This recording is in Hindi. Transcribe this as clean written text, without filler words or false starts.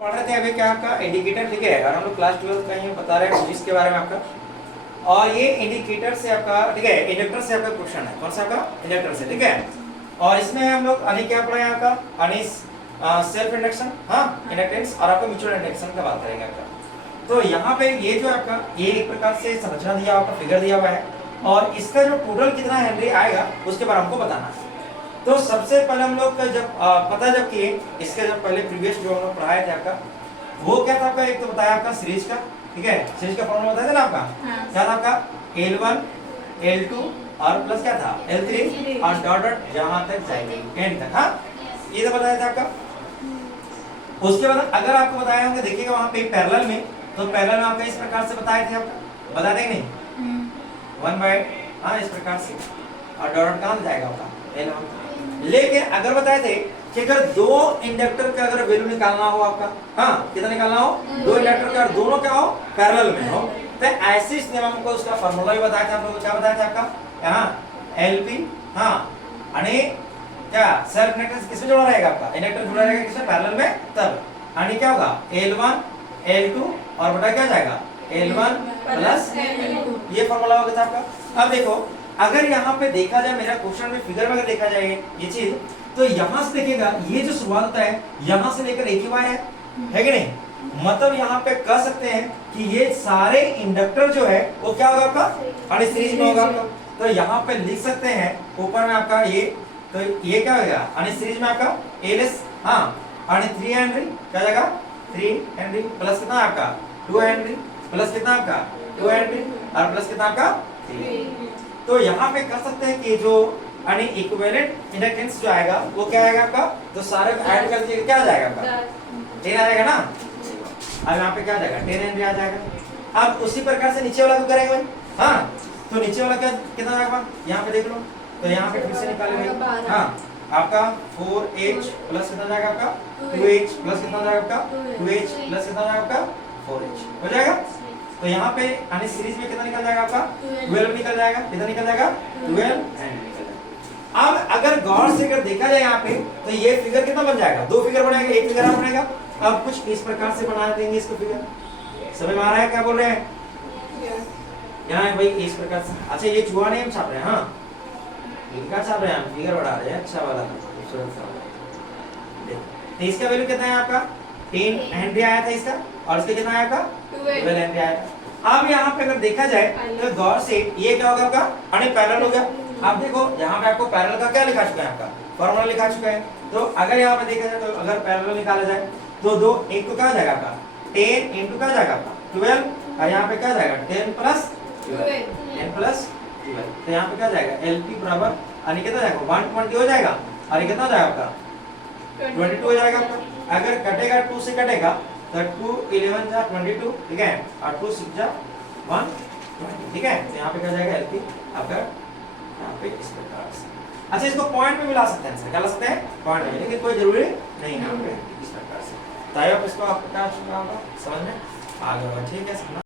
पढ़ रहे थे अभी क्या आपका इंडिकेटर, ठीक है। और हम लोग क्लास 12 का ही बता रहे हैं फिजिक्स के बारे में आपका। और ये इंडिकेटर से आपका, ठीक है, इंडक्टर से आपका क्वेश्चन है। कौन सा आपका? इंडक्टर से, ठीक है। और इसमें हम लोग अभी क्या पढ़ा है आपका? अनिस सेल्फ इंडक्शन, हाँ, इंडक्टेंस, और आपका म्यूचुअल इंडक्शन का बात करेंगे आपका। तो यहाँ पे ये जो आपका ये एक प्रकार से संरचना दिया हुआ, आपका फिगर दिया हुआ है, और इसका जो टोटल कितना हेनरी आएगा उसके बारे में हमको बताना है। तो सबसे पहले हम लोग का जब पता जब कि इसके जब पहले प्रीवियस जो हम लोग पढ़ाए थे आपका, वो क्या था आपका? एक तो बताया आपका सीरीज का, ठीक है, सीरीज का फॉर्मूला बताया था ना आपका, क्या था आपका? L1 L2 और प्लस क्या था? L3 और डॉट डॉट जहां तक जाएंगे एंड तक, हाँ, ये तो बताया था आपका। उसके बाद अगर आपको बताया होंगे, देखिएगा वहां पे पैरेलल में, तो पैरेलल में आपका इस प्रकार से बताए थे आपका, बता देंगे नहीं? 1 हाँ, इस प्रकार से, और डॉट डॉट कहां जाएगा आपका? L1। लेकिन अगर बताए थे कि अगर दो इंडक्टर का अगर वैल्यू निकालना हो आपका, हाँ, कितना निकालना हो? दो इंडक्टर का, दोनों क्या हो? पैरेलल में हो, तो ऐसे स्थिति में हमको उसका फार्मूला भी बताया था। हम लोग क्या बताया था आपका? यहाँ LP, हाँ, यानी क्या सेल्फ इंडक्टेंस किसमें जुड़ा रहेगा आपका? इंडक्टर जुड़ा रहेगा किसमें? पैरेलल में, तब यानी क्या होगा? L1 L2 और बटा क्या जाएगा? L1 प्लस L2, ये फार्मूला होगा था आपका। अब देखो, अगर यहाँ पे देखा जाए, मेरा क्वेश्चन में फिगर में अगर देखा जाए ये चीज, तो यहाँ से देखिएगा ये जो शुरुआत होता है यहाँ से लेकर एक ही बार है कि नहीं? मतलब यहाँ पे कह सकते हैं कि ये सारे इंडक्टर जो है वो क्या होगा आपका? सीरीज में होगा आपका। तो यहाँ पे लिख सकते हैं ऊपर में आपका ये, तो ये क्या हो गया? सीरीज में आपका एलएस, हाँ, 3 हेनरी क्या जाएगा? 3 हेनरी प्लस कितना आपका? 2 हेनरी प्लस कितना आपका? 2 हेनरी और प्लस कितना आपका? 3। तो यहाँ पे कह सकते हैं कि जो इक्विवेलेंट इंडक्टेंस जो आएगा वो क्या आएगा आपका? तो सारे ऐड कर दिए क्या आ जाएगा आपका? 10 आएगा ना। अब यहाँ पे क्या आ जाएगा? 10 हेनरी आ जाएगा। अब उसी प्रकार से नीचे वाला भी करेंगे भाई, हाँ, तो नीचे वाला क्या कितना आएगा? यहाँ पे देख लो, तो यहाँ पे फिर से निकाले भाई, हाँ, आपका 4h प्लस कितना जाएगा आपका? 2h प्लस कितना जाएगा आपका? 2h प्लस कितना जाएगा आपका? 4h हो जाएगा। तो यहाँ पे यानी सीरीज में कितना निकल जाएगा आपका? 12 निकल जाएगा। कितना निकल जाएगा? 12 एंड निकल जाएगा। अब अगर गौर से अगर देखा जाए यहाँ पे, तो ये फिगर कितना बन जाएगा? दो फिगर बनेगा, एक फिगर आप बनेगा। अब कुछ इस प्रकार से बना देंगे इसको फिगर। समझ में आ रहा है क्या बोल रहे हैं? यहाँ भाई इस प्रकार से। अच्छा, ये चूहा नहीं हम छाप रहे हैं, हाँ, इनका छाप रहे हैं हम, फिगर बढ़ा रहे हैं, अच्छा वाला खूबसूरत सा। तो इसका वैल्यू कितना है आपका? 10 हेनरी आया था इसका, और इसका कितना आया आपका? 12 हेनरी आया था। अब यहाँ पे अगर देखा जाए तो गौर से ये क्या होगा आपका? पैरेलल हो गया। अब देखो यहाँ पे आपको पैरेलल का क्या लिखा चुका है? आपका फॉर्मूला लिखा चुका है। तो अगर यहाँ पे देखा जाए, तो अगर पैरेलल निकाला जाए तो दो, एक तो क्या जाएगा आपका? 10 इंटू क्या जाएगा आपका? 12, और यहाँ पे क्या जाएगा? 10 प्लस 12। तो यहाँ पे क्या जाएगा? LP बराबर यानी कितना जाएगा? 120 हो जाएगा, और ये कितना हो जाएगा आपका? 22 हो जाएगा आपका। अगर कटेगा 2 से कटेगा तो 2 11 जा 22, ठीक है, और 2 6 जा 120, ठीक है। तो यहाँ पे क्या जाएगा? LP आपका यहाँ पे इस प्रकार से। अच्छा, इसको पॉइंट में मिला सकते हैं, क्या ला सकते हैं? पॉइंट में, लेकिन कोई जरूरी नहीं है यहाँ पे इस प्रकार से। तो आप इसको आपको क्या समझ में आ गया? ठीक है।